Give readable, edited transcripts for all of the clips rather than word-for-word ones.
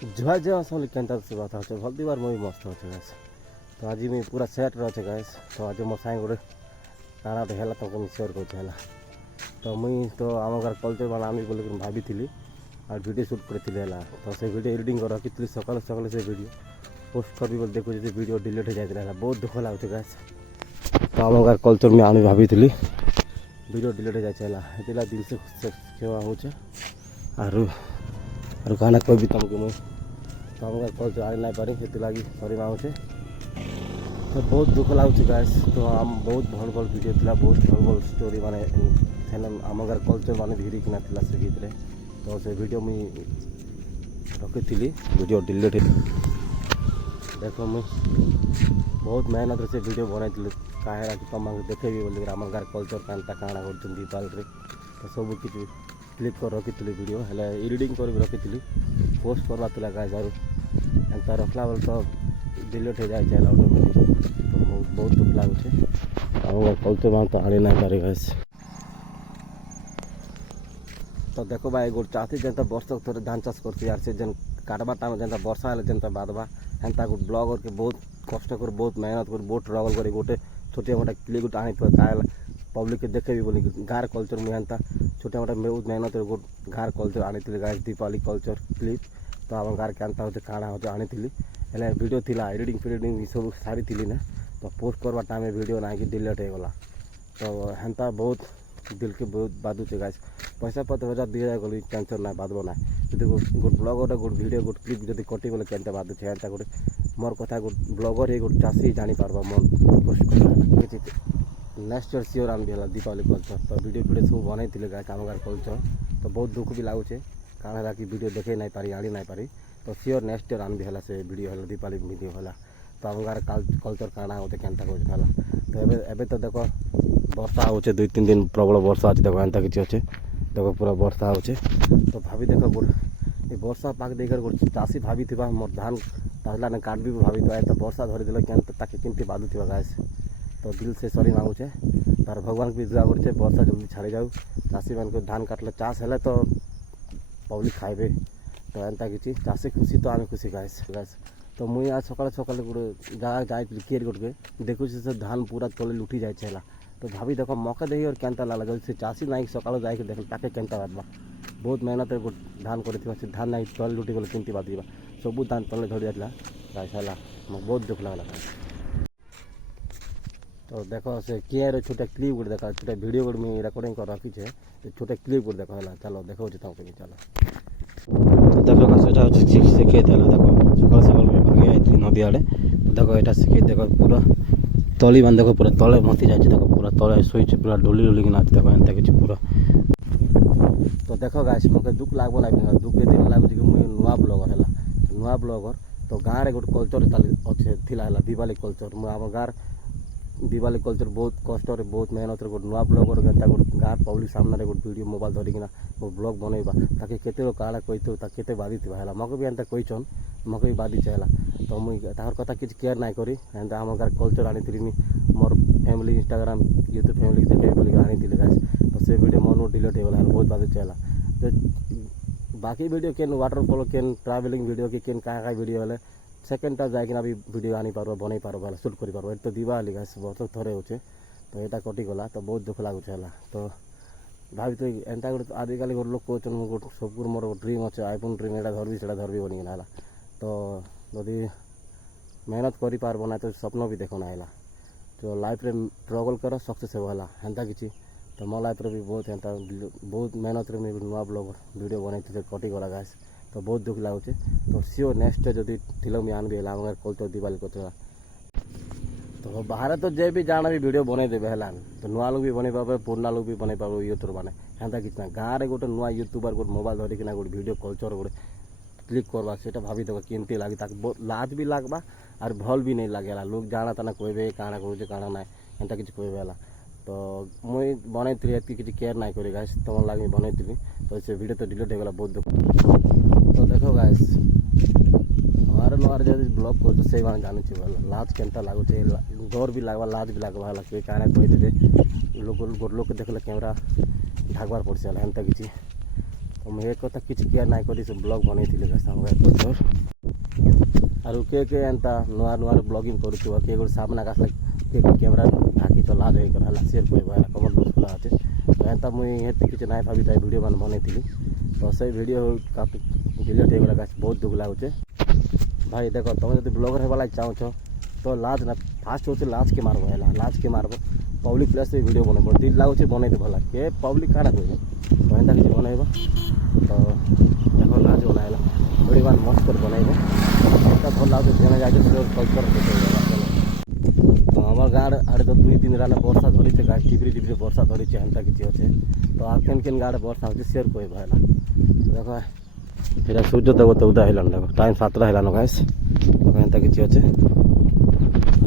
जुआ जुआ सब केन्ता से बात होचे भल्दी बार मुई मस्त होचे गाइस। तो आज मुई पूरा सेट रहे गाइस। तो आज मोर साई गोटे काना तो हेला तुमको शेयर करछे हेला। तो मुई तो आम घर कल्चर बनामी बोली भाभी थी और वीडियो शूट करती हेला। तो से वीडियो एडिटिंग कर रखी सकाल सकाल से वीडियो पोस्ट करबी बोली देखो जे वीडियो डिलीट हो जाता बहुत दुख लागे गाइस। तो आम घर कल्चर में आनी भाभी थी वीडियो डिलीट हो जाए दिल से सेवा होचे और गाना कोई भी तुमको मुई तो हम कल्चर आनी ना पारी से लगी सरी मांगे तो बहुत दुख लगुच गाइस। तो आम बहुत भल भल वीडियो थी बहुत भल भल स्टोरी माने आम घर कल्चर माने भिरी किना से भितर तो से वीडियो मुई रखी थी वीडियो डिलीट देखो मुई बहुत मेहनत से वीडियो बनाई कहे तुम देखेबी बोल आम घर कल्चर कानता काଣା कर दीपावली तो सब किसी क्लिप कर रखी वीडियो हेल्ला एडिटिंग कर रखी पोस्ट करवा गाइस और एंता रखला बेल तो डिलीट हो जाए ऑटोमेटिक तो बहुत दुख लगुचे आम कल्चर मान तो आनी ना पारे गाइस। तो देखो भाई गोटे चाषी जेनता वर्षक थोड़े धान चाष कर से जेन काटवा टाइम जेनता वर्षा हेल्ले जेनता बादवा हेन्ता गोटे ब्लॉगर के बहुत कष्ट कर बहुत मेहनत कर बहुत स्ट्रगल कर गोटे छोटे मोटा क्लिप गोटे आनी क्या पब्लिक के देखे बोली गाँव कल्चर मुझे हेन्ता छोटे मोटा बहुत मेहनत गोटे गाँव कल्चर आनी गाँव दीपावली कल्चर क्लिप तो आम गाँव के आनता होते काଣା होते आनी हेल्ले वीडियो थिला एडिटिंग फिडिटिंग सब सारी थी ना तो पोस्ट करवा टाइम वीडियो ना कि डिलीट हो गला तो हेन्ता बहुत दिल के बहुत बाधुचे गाइस। पैसा पत्र 1000 गली टेंशन ना बाधब ना जो गोटे ब्लॉगर गोटे वीडियो गोटे क्लिप जब कटी गले केनता बाधुचे हेन्ता गोटे मोर कथा गोटे ब्लॉगर ही गोटे चाषी जानी पारबा मन पोस्ट कर नेक्स्ट ईयर सियोर आन भी दीपावली कल्चर तो वीडियो वीडियो सब बनई गाइस आम घर कल्चर तो बहुत दुख भी लगुचे कारण कि वीडियो देखे नहीं पारी आनी नहीं पारी तो सियोर नेक्स्ट ईयर आन भी है से वीडियो है दीपावली वीडियो है तो आम घर कल्चर काଣା होते केनता कर तो एबे तो देखो वर्षा होचे 2-3 दिन प्रबल वर्षा अच्छे देखो एंता किसी अच्छे देखो पूरा वर्षा होचे तो भाभी देखो गोटे वर्षा पाक देकर गोटे चाषी भाभी थी मोर धान ताला ने काट भी भाभी तो वर्षा धरीदे केमती बाधुवा गाइस। तो दिल से सॉरी मांगुचे तार भगवान भी दुआ करे वर्षा जल्दी छाड़ी जाऊ चाषी मान को धान काटले चाष है तो पब्लिक खाइबे तो एंता किसी चाषी खुशी तो आम खुशी गाइस गाइस। तो मुई आज सकाल सकाल गोटे जगह जाए किएर गोटे देखुचे से धान पूरा तले लुटी जाए तो भाभी देखो मौका दे और केनता लगा से चाषी ना सकाल जाए देख ताके केनता बाधवा बहुत मेहनत गोटे धान कर धान ना तले लुटी गले केमती बाधिबा सब धान तले झड़ी जाता गाइस है बहुत दुख लगला। तो देखो से किएर छोटा क्लिप गोटे देखा छोटा वीडियो गोटे मुझे रिकॉर्डिंग कर रखी है छोटा क्लिप गोटे देखो है चलो देखो तुमको चलो तो देखो सेटा शिखे देखो सकाल सकाल में भागी आई नदी आड़े तो देखो यहाँ शिखे देखो पूरा तली मान देखो पूरा तले मती जाए देखो पूरा तले शोचे पूरा डोली डोली कि देखो एंता कि पूरा तो देखो गाइस मके दुख लागो ना दुख दिन लगुच कि मुझे नुआ ब्लॉगर है नुआ ब्लॉगर तो गाँव में गोटे कल्चर अच्छे थिला दीपावली कल्चर मुझे आम गाँव दीपावली कल्चर बहुत कष्ट बहुत मेहनत गोटे नुआ ब्लॉगर एंता गोटे गाँव पब्लिक सामने गोटे वीडियो मोबाइल धरिकिना गोटे ब्लॉग बनइबा ताके केते लोग काड़ा कही केते बाधी है मके भी एंता कहीचन मके भी बाधी है तो मुई तार कथा किसी केयर ना करी एंता आम गाँव कल्चर आनी मोर फैमिली इंस्टाग्राम यूट्यूब फैमिली देखे बोलिक आनी गाइस तो से वीडियो मन डिलीट हो गला बहुत बाधी है तो बाकी वीडियो केन वाटरफॉल केन ट्रावेलिंग वीडियो कि केन क्या वीडियो है सेकेंड टाइम जाए भी वीडियो आनी पार्ब बनई पार्ब शूट कर पार्ब तो दीपावली गाइस वर्ष थोड़े होचे तो यहाँ कटिगला तो बहुत दुख लगुचे तो भावी तो एंता गोटे आजिकल गोटे लोग कहते गोटे सब मोर ड्रीम अच्छे आईफोन ड्रीम यहाँ धरबी से धरबी बनिकिना है तो जदि मेहनत कर पार्ब ना तो स्वप्न भी देखना है तो लाइफ रे स्ट्रगल कर सक्सेस होगा हेन्ता किसी तो मो लाइफ भी बहुत एंता बहुत मेहनत में नुआ ब्लॉगर वीडियो बनई कटिगला गाइस तो बहुत दुख लगुचे तो सियोर नेक्स्ट जदि थिलो मुझे आनबी है कल्चर दीपावली कल्चर तो बाहर तो जे भी जाना भी वीडियो बनई देवे है तो नुआ लोग भी बन पारे पुराना लोग भी बन पारे यूट्यूबर मैंने हेन्ता कितना गाँव में गोटे नुआ यूट्यूबर गोटे मोबाइल धरिकिना गोटे वीडियो कल्चर गोटे क्लिक करवा से भाभी देख केमती लगे बहुत लाज भी लगवा और भल भी नहीं लगे लोग जाना तना कहबे काଣା करुचे काଣା ना एंता किसी कहबे तो मुई बनई किसी केयर ना करी गाइस तुम लगे बनई तो से वीडियो तो डिलीट हो गला बहुत दुख। तो देखो गाइस हमारे नोर जब ब्लॉग कर से जानी लाज केनता लगुचे डर भी लगवा लाज भी लगवा कि काଣା कहीदेवे लोग गोटे लोग देखले कैमरा ढाकबार पड़े हेन्ता किसी तो मुझे एक कथा किसी केयर ना करी से ब्लॉग बनई थी सामने एक बছর আর কে এন্তা নয়া নয়া ব্লগিং করুথিব কে গোটে সামনা আসলে কে ক্যামেরা ঢাকি তো লাজ হয়ে গলা শেয়ার করব ହେଲା কমেন্ট বক্স খোলা আছে তো এন্তা মুই হেতে কিছু নাই ভাবি তাই ভিডিও মান বনাইଥିଲି তো সেই ভিডিও কাফি ডিলিট হয়ে গলা গাছ বহুত দুঃখ লাগুছে ভাই দেখো তুমি যদি ব্লগার হেবা লাগে চাও তো লাজ না ফার্স্ট হচ্ছে লাজ के मारबो ହେଲା लाज के मारबो पब्लिक प्लेस से वीडियो बनबो दिल लाଗୁছে বনাইতে ভালো কে पब्लिक কারা কইবে তো এন্তা কিছু বনাইবো তো দেখো লাজ বনাইলা वीडियो मान मस्त कर बनाइबो এটা ভাল লাগুছে জেনে যাইছে কলচার দেখে তো আমার গাঁর আড়ে তো 2-3 রানা বর্ষা ধরিছে গাছ টিপরি টিপরি বর্ষা ধরিছে এন্তা কিছু আছে তো আর কেন কেন গাড়ে বর্ষা হচ্ছে শেয়ার কইবো ହେଲା দেখো এটা সূর্য দেবতা উদয় হইলান দেখো টাইম 7টা হইলান গাইস দেখো এন্তা কিছু আছে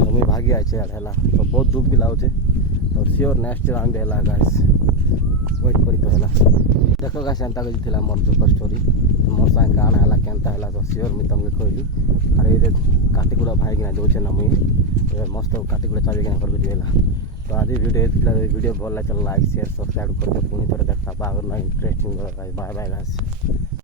আমি ভাগি আছে আর ହେଲା তো বহুত দুঃখ ବି ଲାଗୁছে তো ସିଓର ନେକ୍ସଟ ରାଉଣ୍ଡ ହେଲା ଗାଇସ୍ ওয়েট করি তো ହେଲା ଦେଖ ଗାଇସ୍ ଏନ୍ତା କିଛି ଥିଲା ମୋର ଦୁଃଖ ଷ୍ଟୋରି मोर सागे काण है केन्ता है तो सियोर मुझे तुमको कहली अरे ये काटिकुड़ा भाई किना दौचे ना मुई मस्त काटिकुड़ा चाबिकिना घर भिडियो तो आज वीडियो भल लगे लाइक शेयर सब्सक्राइब करके पुणी थोड़े देखता बाहर ना इंटरेस्टिंग बाय बाय गाइस।